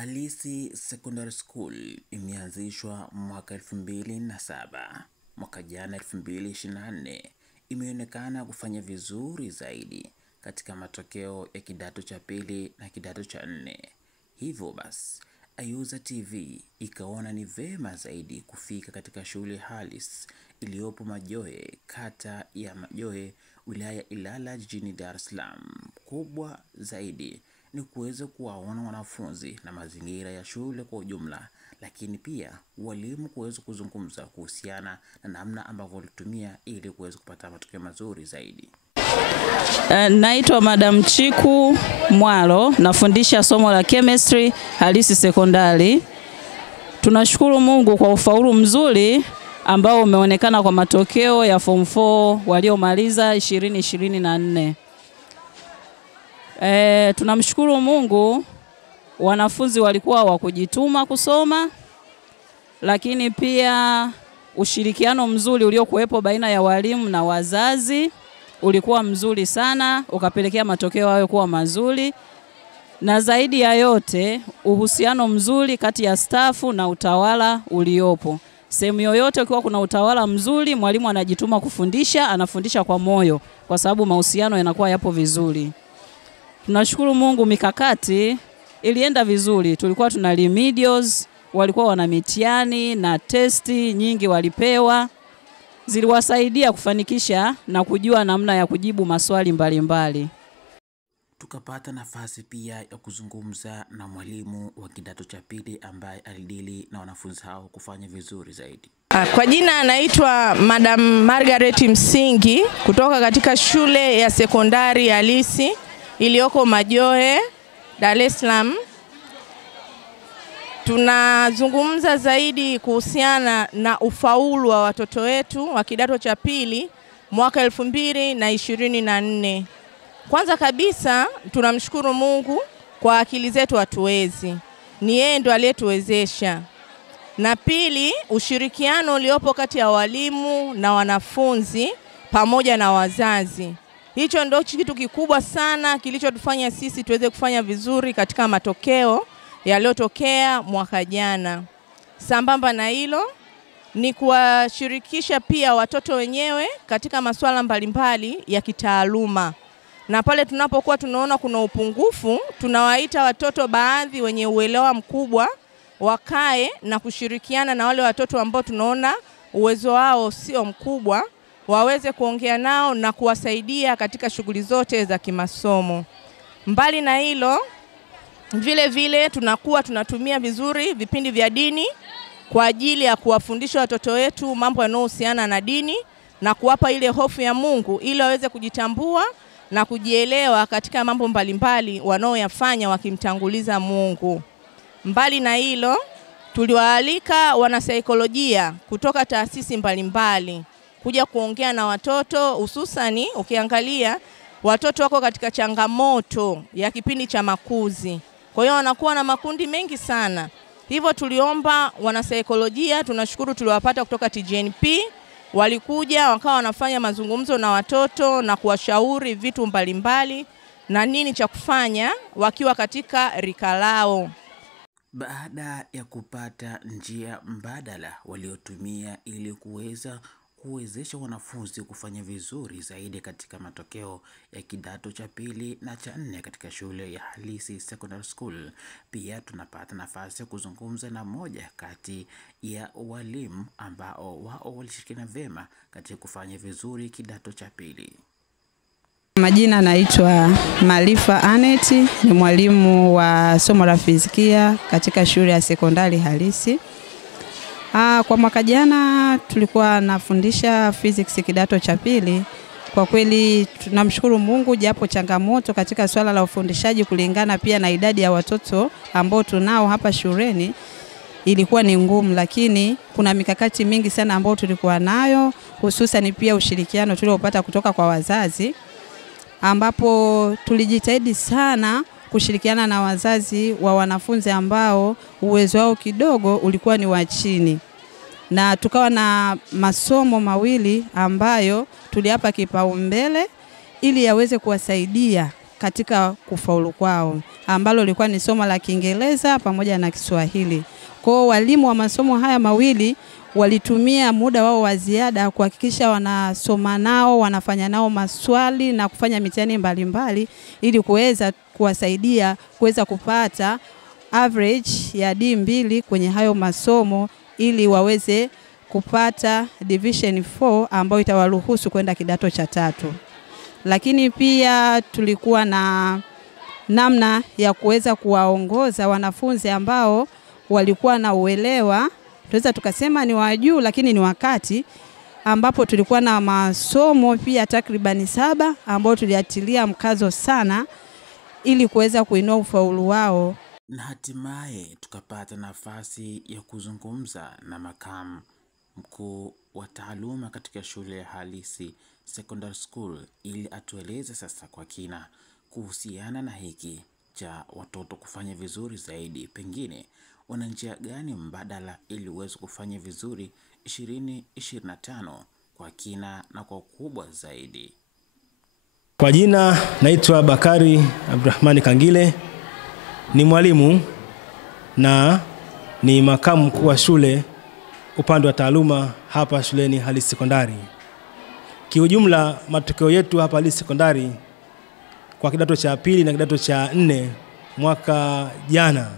Halisi Secondary School imeanzishwa mwaka 2007. Mwaka jana 2024 imeonekana kufanya vizuri zaidi katika matokeo ya kidato cha pili na kidato cha 4. Hivyo basi, Ayuza TV ikaona ni vema zaidi kufika katika shule Halisi iliyopo Majohe, kata ya Majohe, wilaya Ilala, jijini Dar es Salaam. Kubwa zaidi ni kuweza kuwaona wanafunzi na mazingira ya shule kwa ujumla, lakini pia walimu kuweza kuzungumza kuhusiana na namna ambavyo walitumia ili kuweza kupata matokeo mazuri zaidi. Naitwa Madam Chiku Mwalo, nafundisha somo la chemistry Halisi Sekondari. Tunashukuru Mungu kwa ufaulu mzuri ambao umeonekana kwa matokeo ya form 4 waliomaliza 2024. Tunamshukuru Mungu, wanafunzi walikuwa wa kujituma kusoma, lakini pia ushirikiano mzuri uliokuwepo baina ya walimu na wazazi ulikuwa mzuri sana, ukapelekea matokeo hayo kuwa mazuri. Na zaidi ya yote, uhusiano mzuri kati ya stafu na utawala uliopo. Sehemu yoyote ukiwa kuna utawala mzuri, mwalimu anajituma kufundisha, anafundisha kwa moyo kwa sababu mahusiano yanakuwa yapo vizuri. Tunashukuru Mungu, mikakati ilienda vizuri. Tulikuwa tuna remedials, walikuwa wana mitihani na testi nyingi walipewa. Ziliwasaidia kufanikisha na kujua namna ya kujibu maswali mbalimbali. Tukapata nafasi pia ya kuzungumza na mwalimu wa kidato cha pili ambaye alidili na wanafunzi hao kufanya vizuri zaidi. Kwa jina anaitwa Madam Margaret Msingi kutoka katika shule ya sekondari Halisi iliyoko Majohe, Dar es Salaam. Tunazungumza zaidi kuhusiana na ufaulu wa watoto wetu wa kidato cha pili mwaka 2024. Kwanza kabisa tunamshukuru Mungu kwa akili zetu hatuwezi. Ni yeye ndo aliyetuwezesha. Na pili, ushirikiano uliopo kati ya walimu na wanafunzi pamoja na wazazi. Hicho ndio kitu kikubwa sana kilichotufanya sisi tuweze kufanya vizuri katika matokeo yaliyotokea mwaka jana. Sambamba na hilo ni kuwashirikisha pia watoto wenyewe katika masuala mbalimbali ya kitaaluma. Na pale tunapokuwa tunaona kuna upungufu, tunawaita watoto baadhi wenye uelewa mkubwa wakae na kushirikiana na wale watoto ambao tunaona uwezo wao sio mkubwa, waweze kuongea nao na kuwasaidia katika shughuli zote za kimasomo. Mbali na hilo, vile vile tunakuwa tunatumia vizuri vipindi vya dini kwa ajili ya kuwafundisha watoto wetu mambo yanayohusiana na dini na kuwapa ile hofu ya Mungu ili waweze kujitambua na kujielewa katika mambo mbalimbali wanaoyafanya wakimtanguliza Mungu. Mbali na hilo, tuliwaalika wanasaikolojia kutoka taasisi mbalimbali kuja kuongea na watoto, hususani ukiangalia watoto wako katika changamoto ya kipindi cha makuzi. Kwa hiyo wanakuwa na makundi mengi sana. Hivyo tuliomba wanasaikolojia, tunashukuru tuliwapata kutoka TGNP, walikuja wakawa wanafanya mazungumzo na watoto na kuwashauri vitu mbalimbali na nini cha kufanya wakiwa katika rika lao. Baada ya kupata njia mbadala waliotumia ili kuwezesha wanafunzi kufanya vizuri zaidi katika matokeo ya kidato cha pili na cha 4 katika shule ya Halisi Secondary School, pia tunapata nafasi ya kuzungumza na moja kati ya walimu ambao wao walishirikiana vema katika kufanya vizuri kidato cha pili. Majina naitwa Malifa Aneti, ni mwalimu wa somo la fizikia katika shule ya sekondari Halisi. Kwa mwaka jana tulikuwa nafundisha physics kidato cha pili. Kwa kweli tunamshukuru Mungu, japo changamoto katika swala la ufundishaji kulingana pia na idadi ya watoto ambao tunao hapa shuleni ilikuwa ni ngumu, lakini kuna mikakati mingi sana ambao tulikuwa nayo, hususan pia ushirikiano tuliopata kutoka kwa wazazi, ambapo tulijitahidi sana kushirikiana na wazazi wa wanafunzi ambao uwezo wao kidogo ulikuwa ni wa chini. Na tukawa na masomo mawili ambayo tuliapa kipaumbele ili yaweze kuwasaidia katika kufaulu kwao, ambalo lilikuwa ni somo la Kiingereza pamoja na Kiswahili. Kwa walimu wa masomo haya mawili walitumia muda wao wa ziada kuhakikisha wanasoma nao, wanafanya nao maswali na kufanya mitihani mbalimbali ili kuweza kuwasaidia kuweza kupata average ya D2 kwenye hayo masomo ili waweze kupata division 4 ambayo itawaruhusu kwenda kidato cha 3. Lakini pia tulikuwa na namna ya kuweza kuwaongoza wanafunzi ambao walikuwa na uelewa, tunaweza tukasema ni wa juu lakini ni wakati, ambapo tulikuwa na masomo pia takribani 7 ambao tuliatilia mkazo sana ili kuweza kuinua ufaulu wao. Na hatimaye tukapata nafasi ya kuzungumza na makamu mkuu wa taaluma katika shule ya Halisi Secondary School ili atueleze sasa kwa kina kuhusiana na hiki cha watoto kufanya vizuri zaidi. Pengine wana njia gani mbadala ili uweze kufanya vizuri 2025 kwa kina na kwa ukubwa zaidi. Kwa jina naitwa Bakari Abdurrahmani Kangile, ni mwalimu na ni makamu mkuu wa shule upande wa taaluma hapa shuleni Halisi Sekondari. Kiujumla matokeo yetu hapa Halisi Sekondari kwa kidato cha 2 na kidato cha 4 mwaka jana,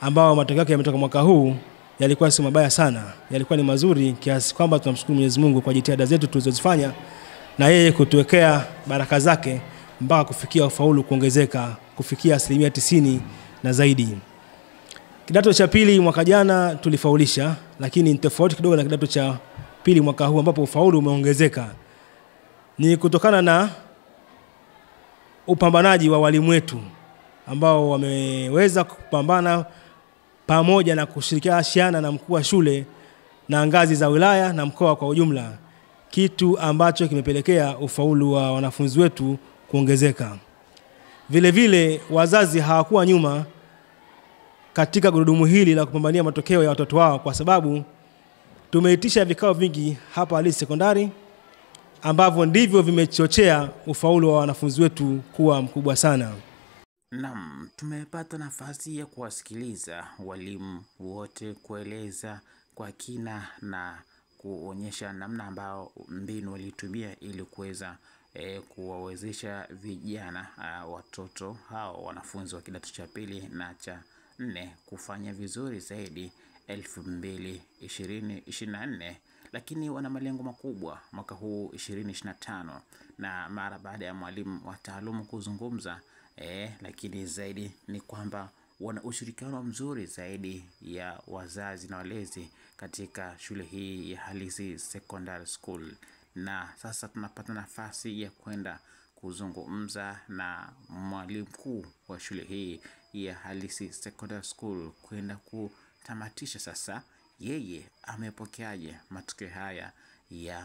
ambao matokeo yake yametoka mwaka huu, yalikuwa si mabaya sana, yalikuwa ni mazuri kiasi kwamba tunamshukuru Mwenyezi Mungu kwa jitihada zetu tulizozifanya na yeye kutuwekea baraka zake mpaka kufikia ufaulu kuongezeka kufikia 90% na zaidi. Kidato cha 2 mwaka jana tulifaulisha, lakini ni tofauti kidogo na kidato cha 2 mwaka huu ambapo ufaulu umeongezeka. Ni kutokana na upambanaji wa walimu wetu ambao wameweza kupambana pamoja na kushirikiana na mkuu wa shule na ngazi za wilaya na mkoa kwa ujumla, kitu ambacho kimepelekea ufaulu wa wanafunzi wetu kuongezeka. Vile vile wazazi hawakuwa nyuma katika gurudumu hili la kupambania matokeo ya watoto wao, kwa sababu tumeitisha vikao vingi hapa Halisi Sekondari ambavyo ndivyo vimechochea ufaulu wa wanafunzi wetu kuwa mkubwa sana. Naam, tumepata nafasi ya kuwasikiliza walimu wote kueleza kwa kina na kuonyesha namna ambao mbinu walitumia ili kuweza kuwawezesha vijana watoto hao wanafunzi wa kidato cha 2 na cha 4 kufanya vizuri zaidi 2024, lakini wana malengo makubwa mwaka huu 2025. Na mara baada ya mwalimu wa taaluma kuzungumza, lakini zaidi ni kwamba wana ushirikiano mzuri zaidi ya wazazi na walezi katika shule hii ya Halisi Secondary School. Na sasa tunapata nafasi ya kwenda kuzungumza na mwalimu mkuu wa shule hii ya Halisi Secondary School kwenda kutamatisha sasa yeye amepokeaje matokeo haya ya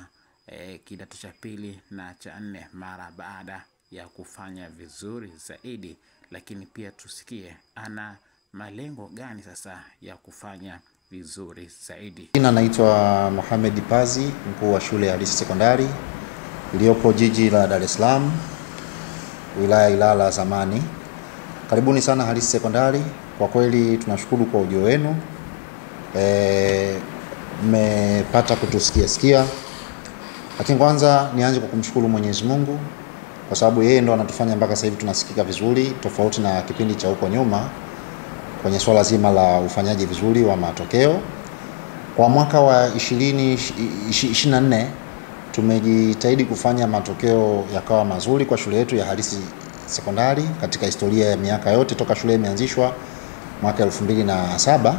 kidato cha 2 na cha 4 mara baada ya kufanya vizuri zaidi, lakini pia tusikie ana malengo gani sasa ya kufanya vizuri zaidi. Jina naitwa Mohamed Pazi, mkuu wa shule ya Halisi Sekondari iliyopo jiji la Dar es Salaam, wilaya Ilala zamani. Karibuni sana Halisi Sekondari. Kwa kweli tunashukuru kwa ujio wenu. Mmepata kutusikia. Lakini kwanza nianze kwa kumshukuru Mwenyezi Mungu kwa sababu yeye ndo anatufanya mpaka sasa hivi tunasikika vizuri, tofauti na kipindi cha huko nyuma kwenye swala zima la ufanyaji vizuri wa matokeo. Kwa mwaka wa 2024 tumejitahidi kufanya matokeo yakawa mazuri kwa shule yetu ya Halisi Sekondari katika historia ya miaka yote toka shule imeanzishwa mwaka 2007.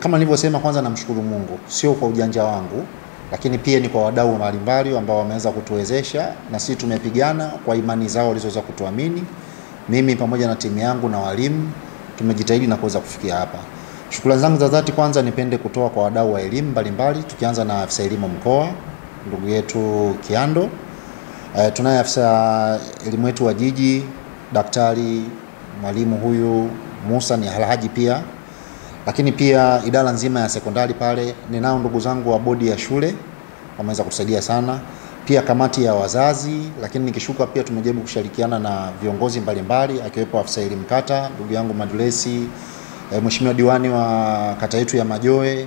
Kama nilivyosema, kwanza namshukuru Mungu, sio kwa ujanja wangu, lakini pia ni kwa wadau mbalimbali ambao wameweza kutuwezesha, na sisi tumepigana kwa imani zao walizoweza kutuamini. Mimi pamoja na timu yangu na walimu tumejitahidi na kuweza kufikia hapa. Shukrani zangu za dhati kwanza nipende kutoa kwa wadau wa elimu mbalimbali, tukianza na afisa elimu mkoa ndugu yetu Kiando. Tunaye afisa elimu wetu wa jiji daktari mwalimu huyu Musa ni Alhaji pia. Lakini pia idara nzima ya sekondari pale, ninao ndugu zangu wa bodi ya shule wameweza kutusaidia sana. pia kamati ya wazazi, lakini nikishuka pia tumejaribu kushirikiana na viongozi mbalimbali akiwepo afisa elimu kata ndugu yangu Madulesi, mheshimiwa diwani wa kata yetu ya Majoe,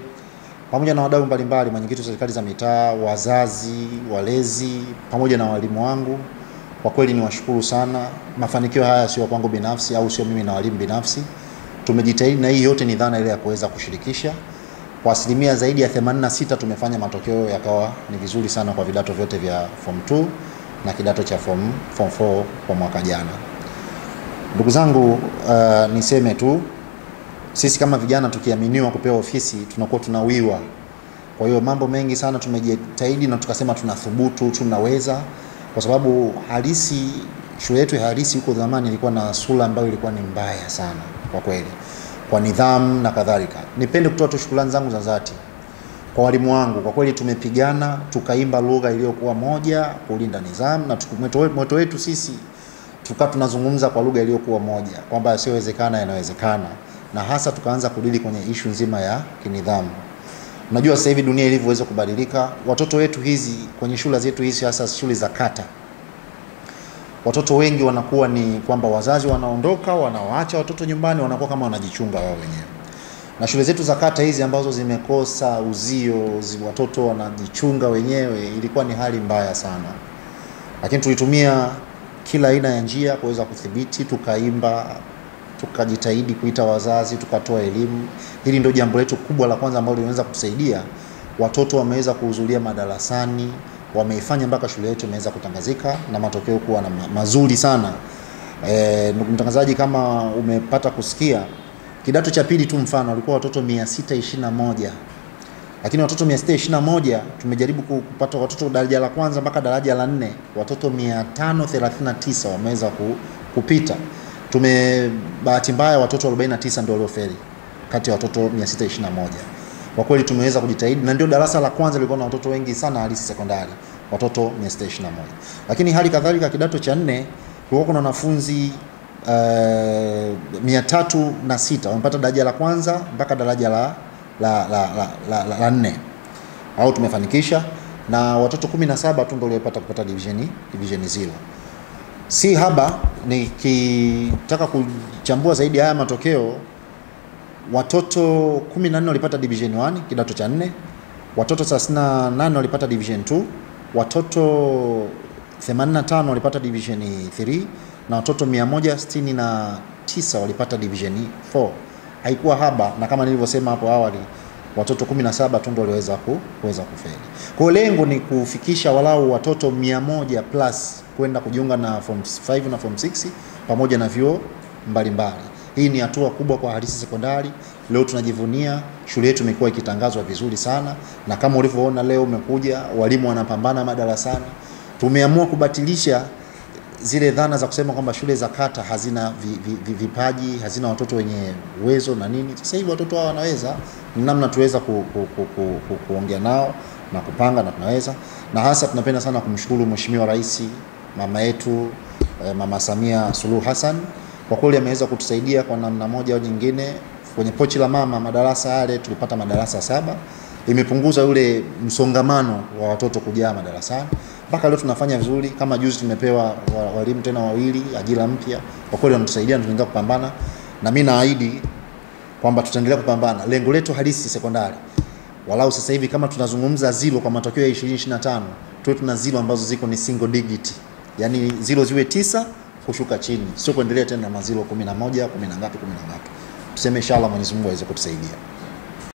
pamoja na wadau mbalimbali, mwenyekiti wa serikali za mitaa, wazazi, walezi, pamoja na walimu wangu. Kwa kweli niwashukuru sana. Mafanikio haya sio kwangu binafsi au sio mimi na walimu binafsi. Tumejitahidi, na hii yote ni dhana ile ya kuweza kushirikisha. Kwa asilimia zaidi ya 86 tumefanya matokeo yakawa ni vizuri sana kwa vidato vyote vya form 2 na kidato cha form 4 kwa mwaka jana. Ndugu zangu, niseme tu sisi kama vijana tukiaminiwa kupewa ofisi tunakuwa tunawiwa. Kwa hiyo mambo mengi sana tumejitahidi na tukasema tunathubutu, tunaweza, kwa sababu halisi shule yetu ya halisi huko zamani ilikuwa na sura ambayo ilikuwa ni mbaya sana kwa kweli, kwa nidhamu na kadhalika. Nipende kutoa tu shukrani zangu za dhati kwa walimu wangu. Kwa kweli tumepigana, tukaimba lugha iliyokuwa moja kulinda nidhamu, na moto wetu sisi tukawa tunazungumza kwa lugha iliyokuwa moja kwamba yasiyowezekana yanawezekana, na hasa tukaanza kudili kwenye issue nzima ya kinidhamu. Unajua sasa hivi dunia ilivyoweza kubadilika, watoto wetu hizi kwenye shule zetu hizi, hasa shule za kata, watoto wengi wanakuwa ni kwamba wazazi wanaondoka, wanawaacha watoto nyumbani, wanakuwa kama wanajichunga wao wenyewe. Na shule zetu za kata hizi ambazo zimekosa uzio, watoto wanajichunga wenyewe, ilikuwa ni hali mbaya sana. Lakini tulitumia kila aina ya njia kuweza kudhibiti, tukaimba, tukajitahidi kuita wazazi, tukatoa elimu. Hili ndio jambo letu kubwa la kwanza ambalo linaweza kutusaidia. Watoto wameweza kuhudhuria madarasani, wameifanya mpaka shule yetu imeweza kutangazika na matokeo kuwa na mazuri sana. Ndugu mtangazaji, kama umepata kusikia, kidato cha pili tu mfano walikuwa watoto 621. Lakini watoto 621 tumejaribu kupata watoto daraja la kwanza mpaka daraja la 4, watoto 539 wameweza kupita. Bahati mbaya watoto 49 ndio waliofeli kati ya watoto 621. Kwa kweli tumeweza kujitahidi, na ndio darasa la kwanza lilikuwa na watoto wengi sana halisi sekondari, watoto 621. Lakini hali kadhalika kidato cha 4 kulikuwa kuna wanafunzi 306 wamepata daraja la kwanza mpaka daraja la 4. Au tumefanikisha, na watoto 17 tu ndio waliopata kupata division 0. Si haba, nikitaka kuchambua zaidi haya matokeo, watoto 14 walipata division 1 kidato cha 4, watoto 38 walipata division 2, watoto 85 walipata division 3, na watoto 169 walipata division 4. Haikuwa haba, na kama nilivyosema hapo awali, watoto 17 tu ndio waliweza kufeli. Kwa lengo ni kufikisha walau watoto 100 plus kwenda kujiunga na form 5 na form 6 pamoja na vyuo mbalimbali. Hii ni hatua kubwa kwa Halisi Sekondari. Leo tunajivunia shule yetu imekuwa ikitangazwa vizuri sana, na kama ulivyoona leo umekuja, walimu wanapambana madarasani. Tumeamua kubatilisha zile dhana za kusema kwamba shule za kata hazina vipaji, hazina watoto wenye uwezo na nini. Sasa hivi watoto hao wanaweza, namna tuweza kuongea nao na kupanga, na tunaweza. Na hasa tunapenda sana kumshukuru Mheshimiwa Rais, mama yetu Mama Samia Suluhu Hassan. Kwa kweli ameweza kutusaidia kwa namna moja au nyingine. Kwenye pochi la mama, madarasa yale tulipata madarasa 7. Imepunguza ule msongamano wa watoto kujaa madarasani. Mpaka leo tunafanya vizuri. Kama juzi tumepewa walimu tena 2 ajira mpya. Kwa kweli wanatusaidia, tunaendelea kupambana, na mimi naahidi kwamba tutaendelea kupambana. Lengo letu Halisi Sekondari, walau sasa hivi kama tunazungumza zero kwa matokeo ya 2025, tuwe tuna zero ambazo ziko ni single digit. Yaani zero ziwe 9 kushuka chini. Sio kuendelea tena na maziro 11, 10 ngapi, 10 ngapi. Tuseme inshallah Mwenyezi Mungu aweze kutusaidia.